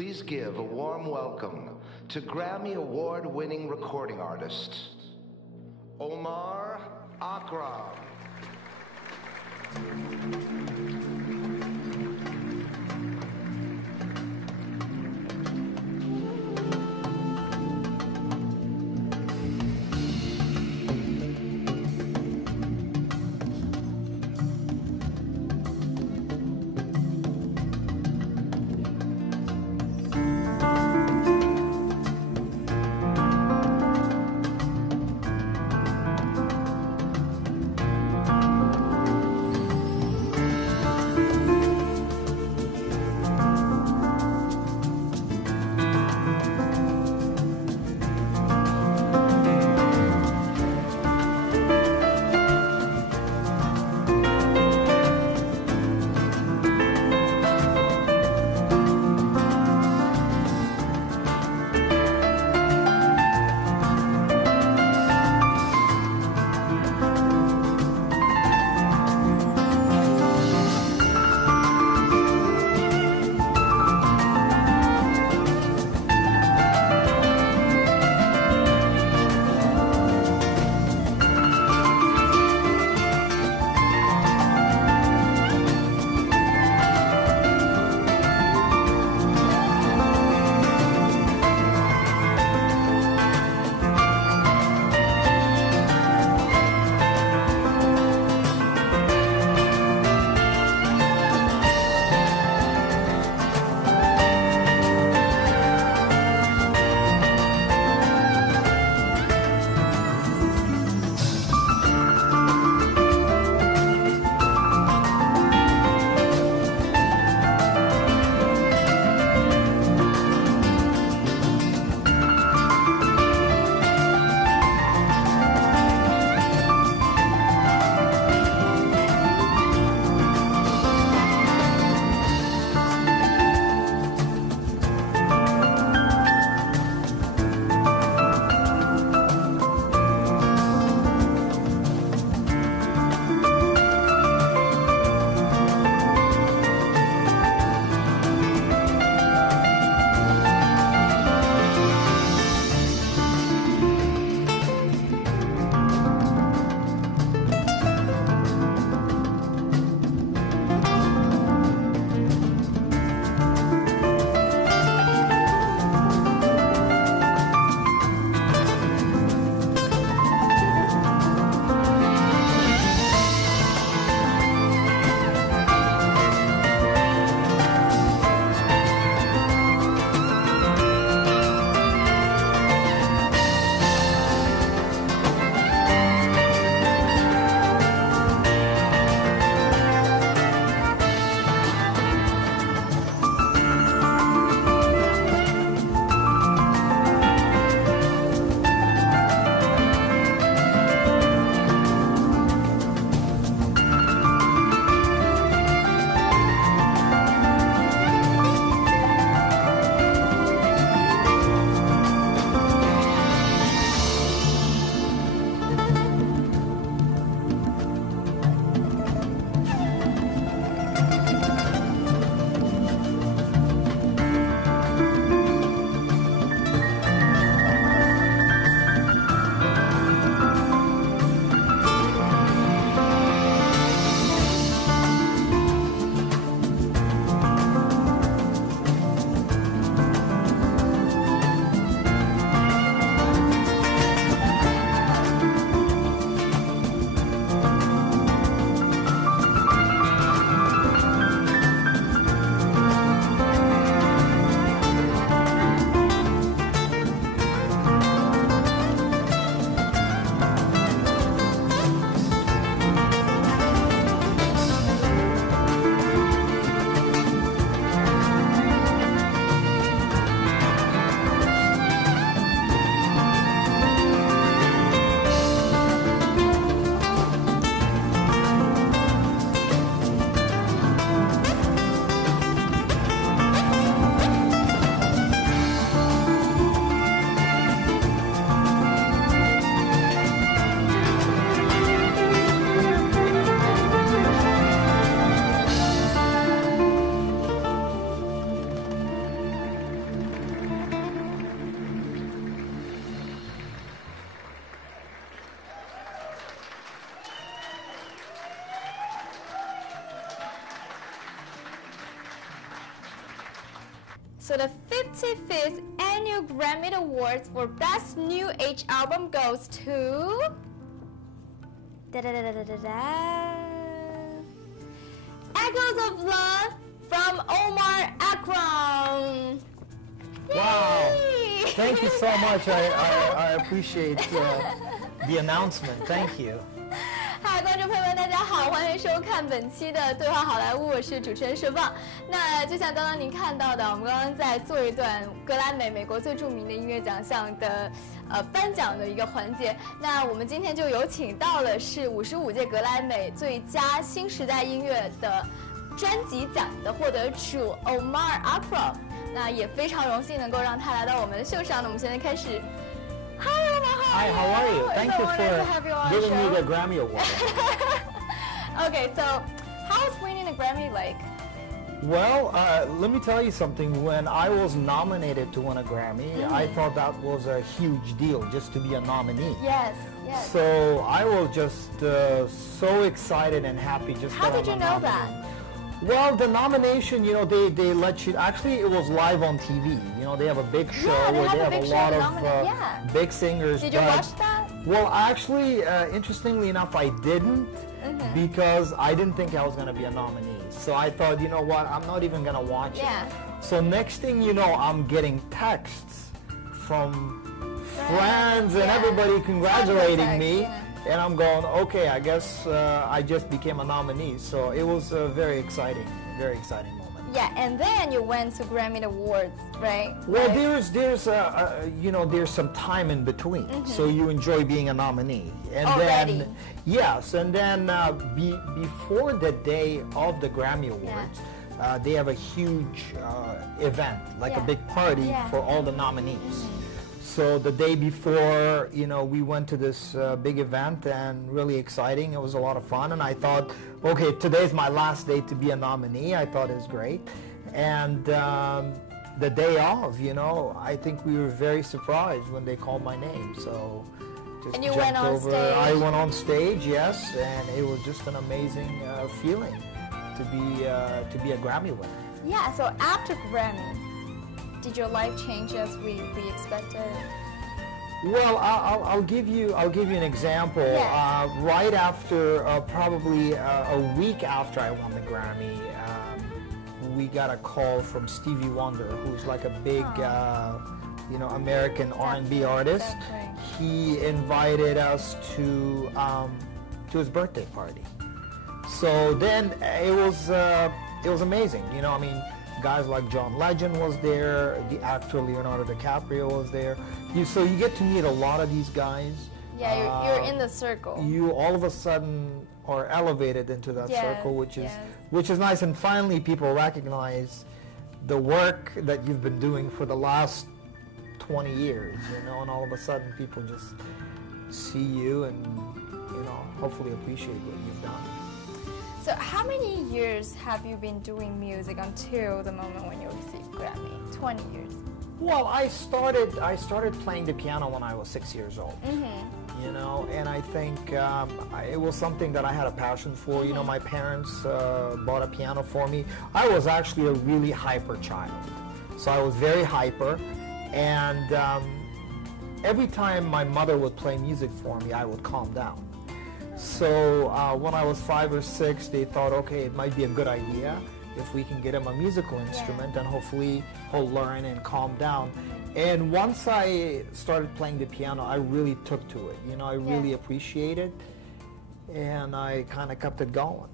please give a warm welcome to Grammy Award-winning recording artist, Omar Akram. So the 55th Annual Grammy Awards for Best New Age Album goes to... Echoes of Love from Omar Akram. Wow! Yay! Thank you so much. I appreciate the announcement. Thank you. 嗨，观众朋友们，大家好，欢迎收看本期的《对话好莱坞》，我是主持人盛放。那就像刚刚您看到的，我们刚刚在做一段格莱美美国最著名的音乐奖项的颁奖的一个环节。那我们今天就有请到的是55届格莱美最佳新时代音乐的专辑奖的获得主 Omar Akram。那也非常荣幸能够让他来到我们的秀上。那我们现在开始。Hi, Omar. Hi, how are you? Thank you for giving me the Grammy Award. Okay, so how is winning a Grammy like? Well, let me tell you something. When I was nominated to win a Grammy, I thought that was a huge deal, just to be a nominee. Yes, yes. So I was just so excited and happy. Just How did you know nominee. that? Well, the nomination, you know, they let you, actually it was live on TV. You know, they have a big show where they have a lot of big singers. Did you watch that? Well, actually, interestingly enough, I didn't because I didn't think I was going to be a nominee. So I thought, you know what, I'm not even going to watch it. So next thing you know, I'm getting texts from friends and everybody congratulating me. And I'm going, okay, I guess I just became a nominee. So it was a very exciting moment. Yeah, and then you went to Grammy Awards, right? Well, there's you know, there's some time in between. So you enjoy being a nominee. And then, yes, and then before the day of the Grammy Awards, they have a huge event, like a big party for all the nominees. So the day before, you know, we went to this big event and really exciting. It was a lot of fun. And I thought, okay, today's my last day to be a nominee. I thought it was great. And the day of, you know, I think we were very surprised when they called my name. So just and you went on over. Stage? I went on stage, yes. And it was just an amazing feeling to be a Grammy winner. Yeah, so after Grammy, did your life change as we expected? Well, I'll give you an example. Right after, probably a week after I won the Grammy, we got a call from Stevie Wonder, who's like a big, you know, American R&B artist. He invited us to his birthday party. So then it was amazing. You know, I mean, guys like John Legend was there, the actor Leonardo DiCaprio was there. So you get to meet a lot of these guys. Yeah, you're in the circle. You all of a sudden are elevated into that circle, which is nice. And finally, people recognize the work that you've been doing for the last 20 years. You know, and all of a sudden, people just see you and, you know, hopefully appreciate what you've done. So how many years have you been doing music until the moment when you received Grammy? 20 years. Well, I started playing the piano when I was 6 years old. You know, and I think it was something that I had a passion for. You know, my parents bought a piano for me. I was actually a really hyper child, so I was very hyper, and every time my mother would play music for me, I would calm down. So when I was 5 or 6, they thought, okay, it might be a good idea if we can get him a musical instrument and hopefully he'll learn and calm down. And once I started playing the piano, I really took to it. You know, I really appreciated it, and I kind of kept it going,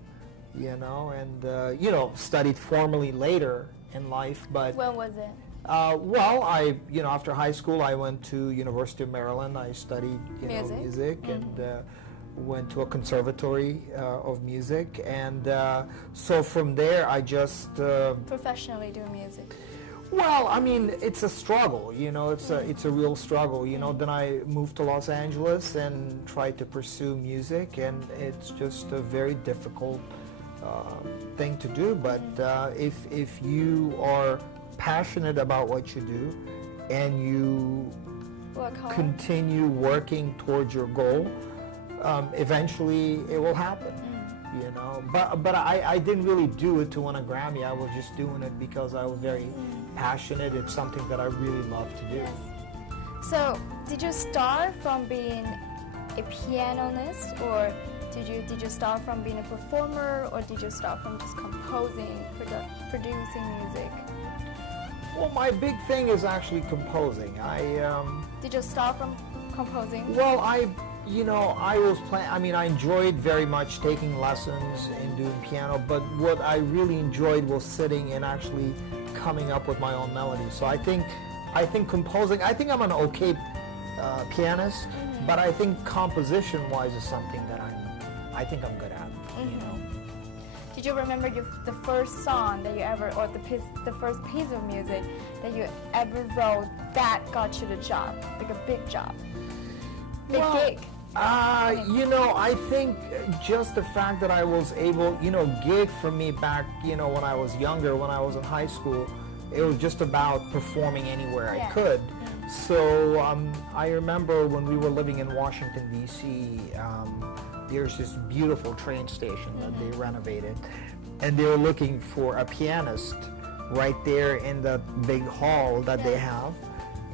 you know, and, you know, studied formally later in life. But when was it? Well, you know, after high school, I went to University of Maryland. I studied, you know, music and went to a conservatory of music, and so from there I just professionally do music. Well, I mean, it's a struggle, you know, it's a real struggle, you know. Then I moved to Los Angeles and tried to pursue music, and it's just a very difficult thing to do. But if you are passionate about what you do and you continue working towards your goal, eventually it will happen. you know. But I didn't really do it to win a Grammy. I was just doing it because I was very passionate. It's something that I really love to do. Yes. So, did you start from being a pianist, or did you start from being a performer, or did you start from just composing, producing music? Well, my big thing is actually composing. Did you start from composing? Well, I was playing. I mean, I enjoyed very much taking lessons and doing piano, but what I really enjoyed was sitting and actually coming up with my own melodies. So I think composing. I think I'm an okay pianist, but I think composition-wise is something that I think I'm good at. You know. Did you remember the first song that you ever, or the first piece of music that you ever wrote that got you the job, like a big job, big gig? I think just the fact that I was able, gig for me back, when I was younger, when I was in high school, it was just about performing anywhere I could. So I remember when we were living in Washington, D.C., there's this beautiful train station that they renovated, and they were looking for a pianist right there in the big hall that they have.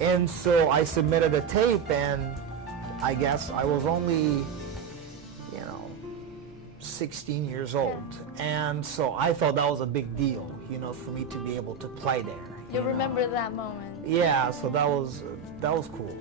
And so I submitted a tape, and I guess I was only, 16 years old. And so I thought that was a big deal, for me to be able to play there. You remember that moment? Yeah, so that was cool.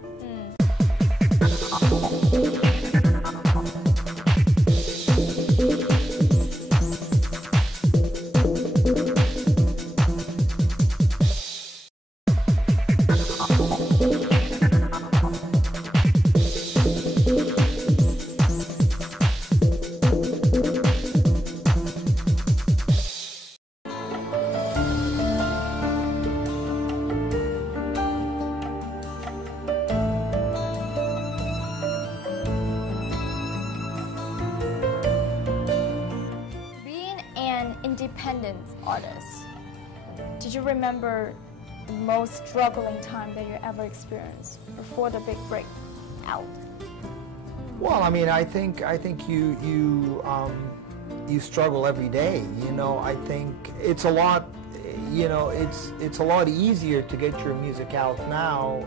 Independent artist. Did you remember the most struggling time that you ever experienced before the big break out? Well, I mean, I think you struggle every day. I think it's a lot. It's a lot easier to get your music out now,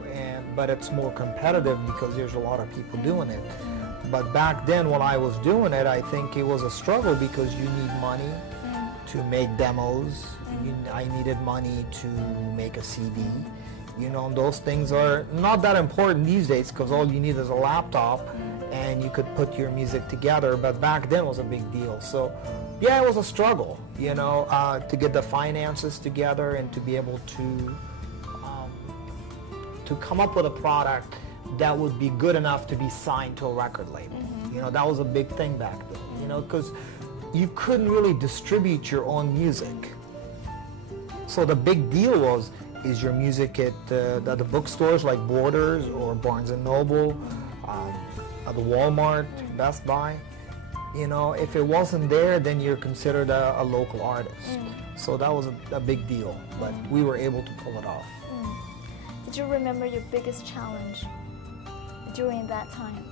but it's more competitive because there's a lot of people doing it. But back then, when I was doing it, I think it was a struggle because you need money to make demos. I needed money to make a CD. Those things are not that important these days because all you need is a laptop and you could put your music together. But back then it was a big deal. So yeah, it was a struggle, to get the finances together and to be able to come up with a product that would be good enough to be signed to a record label. That was a big thing back then, because you couldn't really distribute your own music. So the big deal is your music at the bookstores like Borders or Barnes & Noble, at the Walmart, Best Buy. If it wasn't there, then you're considered a local artist. So that was a big deal, but we were able to pull it off. Did you remember your biggest challenge during that time?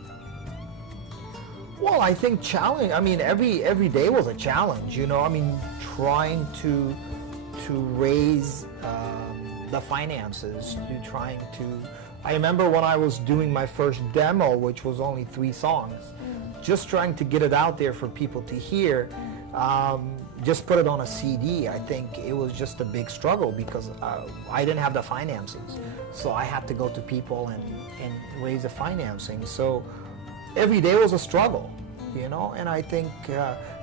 Well, I think challenge. I mean, every day was a challenge. I mean, trying to raise the finances, I remember when I was doing my first demo, which was only 3 songs, just trying to get it out there for people to hear. Just put it on a CD. I think it was just a big struggle because I didn't have the finances, so I had to go to people and raise the financing. So every day was a struggle, and I think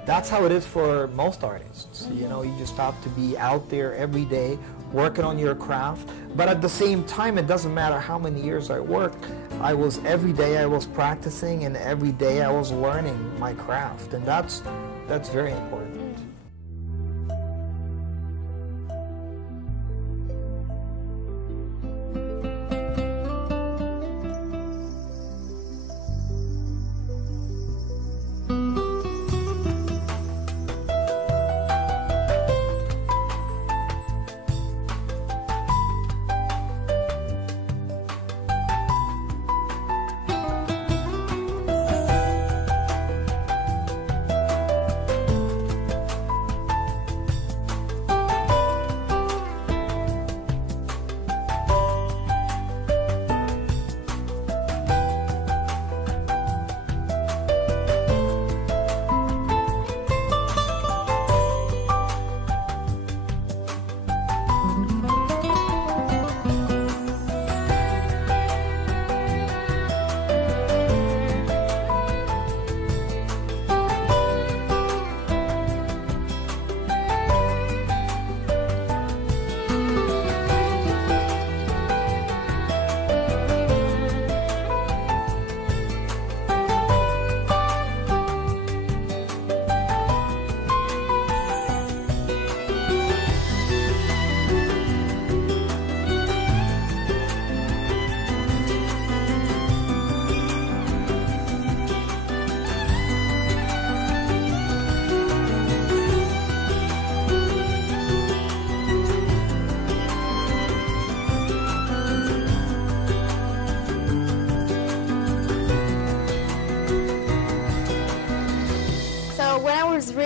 that's how it is for most artists. You just have to be out there every day working on your craft, but at the same time, it doesn't matter how many years I worked, every day I was practicing, and every day I was learning my craft, and that's very important.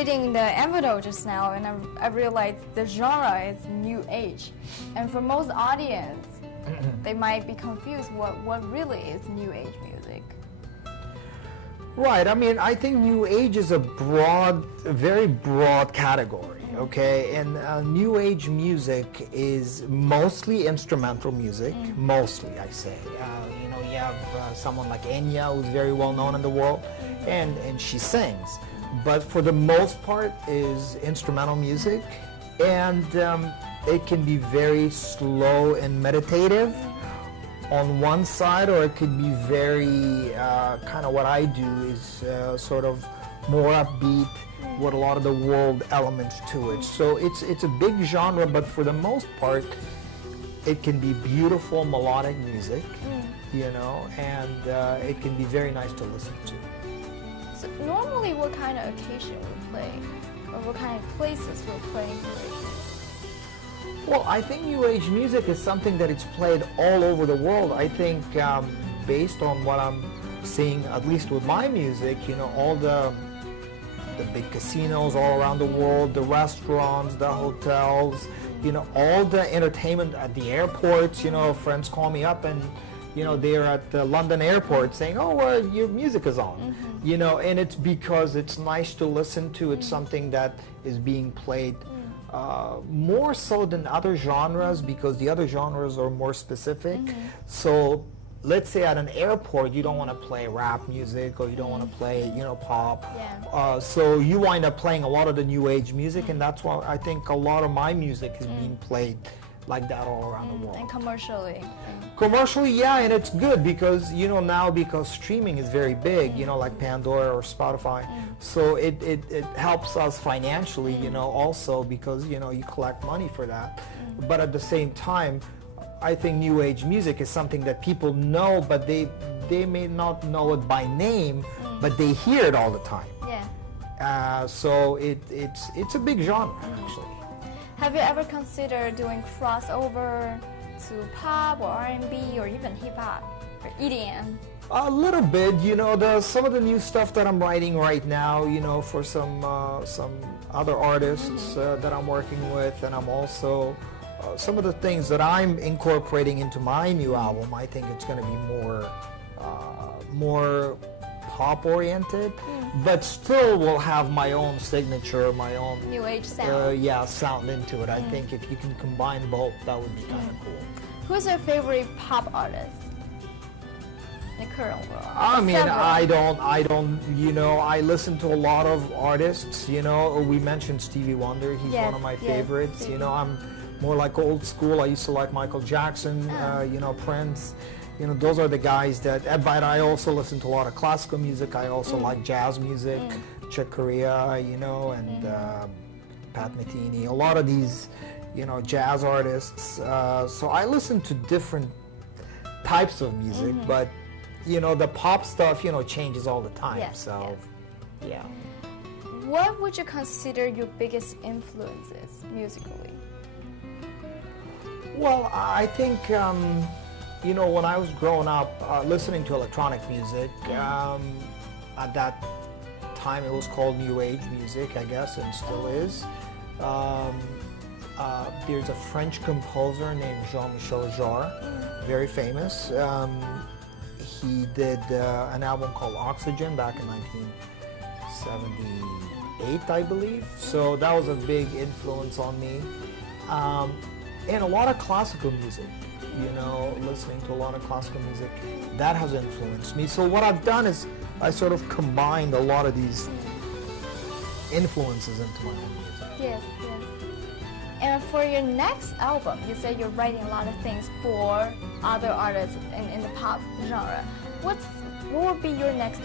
reading the envelope just now, and I realized the genre is New Age. And for most audience, they might be confused what really is New Age music. Right. I mean, I think New Age is a very broad category, okay? And New Age music is mostly instrumental music, mostly, I say. You know, you have someone like Enya, who's very well known in the world, and she sings. But for the most part is instrumental music, and it can be very slow and meditative on one side, or it could be very kind of what I do is sort of more upbeat with a lot of the world elements to it. So it's a big genre, but for the most part it can be beautiful melodic music, you know, and it can be very nice to listen to. So normally what kind of occasion we play, or what kind of places we're playing New Age music? Well, I think New Age music is something that it's played all over the world. I think based on what I'm seeing, at least with my music, you know, all the big casinos all around the world, the restaurants, the hotels, you know, all the entertainment at the airports, you know, friends call me up and, you know, they're at the London airport saying, oh, your music is on, you know, and it's because it's nice to listen to. It's something that is being played more so than other genres, because the other genres are more specific. So let's say at an airport you don't want to play rap music, or you don't want to play, you know, pop. So you wind up playing a lot of the New Age music, and that's why I think a lot of my music is being played like that all around the world. And commercially. Commercially, yeah, and it's good because, you know, now because streaming is very big, you know, like Pandora or Spotify, so it helps us financially, you know, also because, you know, you collect money for that. But at the same time, I think New Age music is something that people know, but they may not know it by name, but they hear it all the time. So it's a big genre, actually. Have you ever considered doing crossover to pop or R&B or even hip-hop or EDM? A little bit, you know, some of the new stuff that I'm writing right now, you know, for some other artists that I'm working with, and I'm also some of the things that I'm incorporating into my new album. I think it's going to be more pop-oriented, but still will have my own signature, my own New Age sound. Sound into it. I think if you can combine both, that would be kind of cool. Who's your favorite pop artist in the current world? I mean, I don't, you know, I listen to a lot of artists, you know. We mentioned Stevie Wonder. He's one of my favorites. You know, I'm more like old school. I used to like Michael Jackson, you know, Prince. You know, those are the guys that, but I also listen to a lot of classical music. I also like jazz music, Chick Corea, you know, and Pat Metheny, a lot of these, you know, jazz artists. So I listen to different types of music, but, you know, the pop stuff, you know, changes all the time. Yeah. What would you consider your biggest influences musically? Well, I think, you know, when I was growing up listening to electronic music, at that time it was called New Age music, I guess, and still is. There's a French composer named Jean-Michel Jarre, very famous. He did an album called Oxygen back in 1978, I believe. So that was a big influence on me. And a lot of classical music. You know, listening to a lot of classical music, that has influenced me. So what I've done is I sort of combined a lot of these influences into my own music. Yes. And for your next album, you said you're writing a lot of things for other artists in the pop genre. What will be your next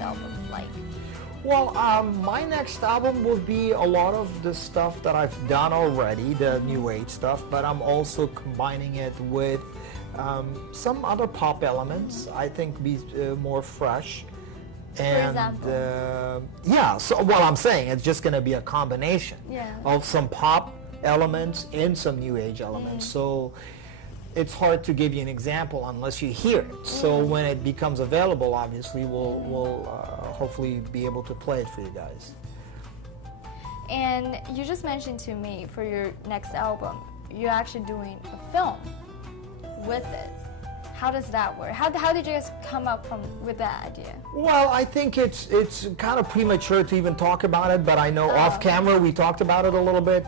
album like? Well, my next album will be a lot of the stuff that I've done already, the New Age stuff, but I'm also combining it with some other pop elements. I think be more fresh. And, for example? So what I'm saying, it's just going to be a combination of some pop elements and some New Age elements. So it's hard to give you an example unless you hear it. So when it becomes available, obviously, we'll hopefully be able to play it for you guys. And you just mentioned to me for your next album, you're actually doing a film with it. How does that work? How did you guys come up with that idea? Well, I think it's kind of premature to even talk about it, but I know off camera we talked about it a little bit.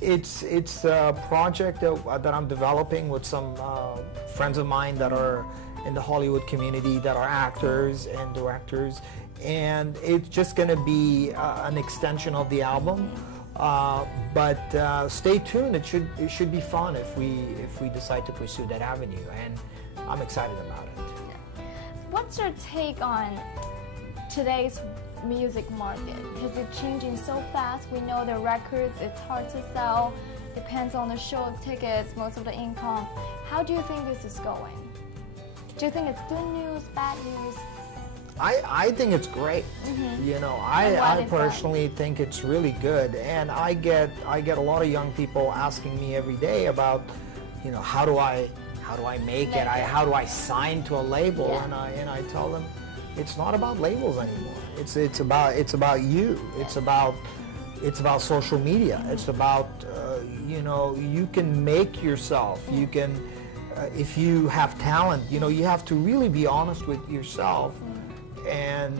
It's a project that I'm developing with some friends of mine that are in the Hollywood community that are actors and directors, and it's just going to be an extension of the album. But stay tuned. It should be fun if we decide to pursue that avenue, and I'm excited about it. What's your take on today's music market? Because it's changing so fast. We know the records, it's hard to sell. Depends on the show tickets, most of the income. How do you think this is going? Do you think it's good news, bad news? I think it's great. You know, I personally think it's really good, and I get a lot of young people asking me every day about, you know, how do I make it? How do I sign to a label? And I tell them, it's not about labels anymore. It's about you. It's about social media. It's about you know, you can make yourself. You can if you have talent. You know, you have to really be honest with yourself. And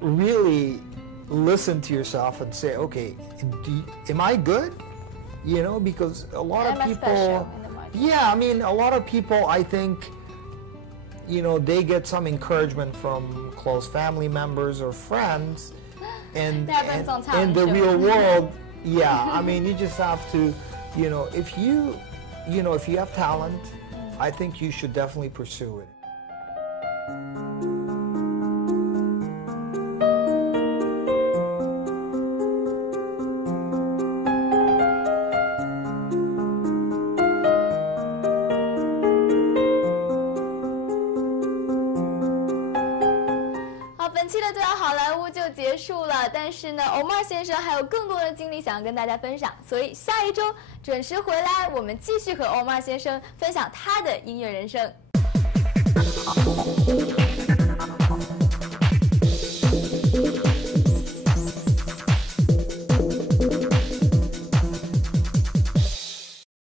really listen to yourself and say, okay, am I good? You know, because a lot of people, yeah, I mean, a lot of people, I think, you know, they get some encouragement from close family members or friends, and in the real world, yeah, I mean, you just have to, you know, if you have talent, I think you should definitely pursue it.本期的对话好莱坞就结束了，但是呢，欧马尔先生还有更多的经历想要跟大家分享，所以下一周准时回来，我们继续和欧马尔先生分享他的音乐人生。